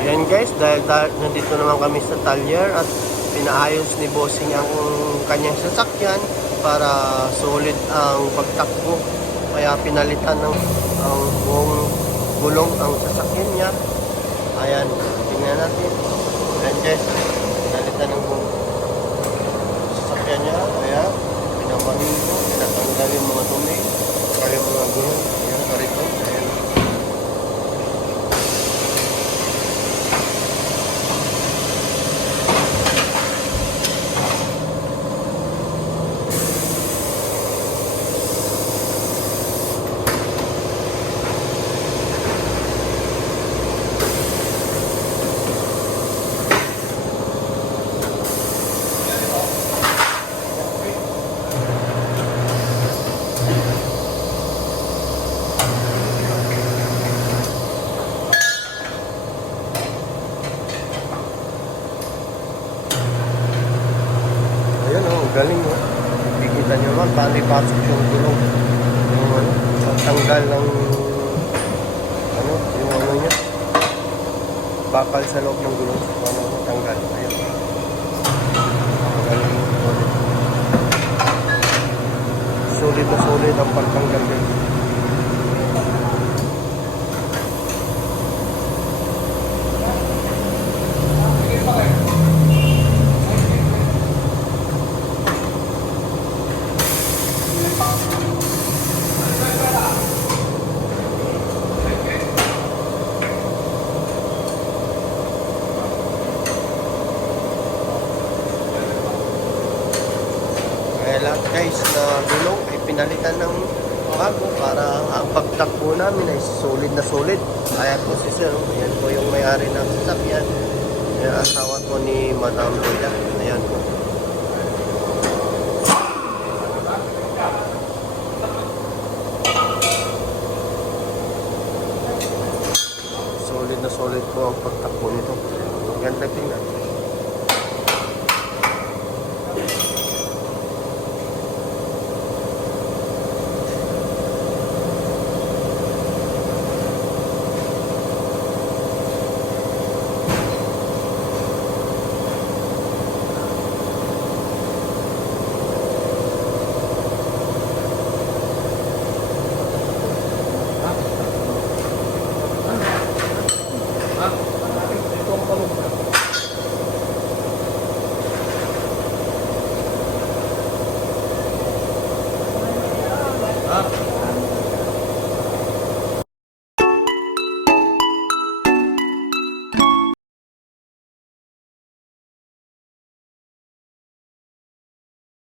Yan guys, dahil, nandito naman kami sa talyer at pinaayos ni Bossing ang kanyang sasakyan para solid ang pagtakbo. Kaya pinalitan ng ang buong gulong ang sasakyan niya. Ayan, tingnan natin. Ayan guys, pinalitan ng buong sasakyan niya. Ayan, pinamanin ko, pinatanggal yung mga tumi, saka yung mga gulong. Ayan, parito. Ayan. Ayun oh, ang galing oh. Kikita nyo naman, pali-pasok yung gulong. Yung ano, pagtanggal ng ano, yung ano niya. Bakal sa loob ng gulong. Ano, tanggal. Ayun. Solid na solid ang pagtanggal din. Lahat guys na gulong ay pinalitan ng bago para ang pagtakbo namin ay solid na solid. Kaya po si Sir, yan po yung may-ari ng sasakyan. Yung asawa po ni Madam Lola. Ayan po. Solid na solid po ang pagtakbo nito. Ganda tingnan.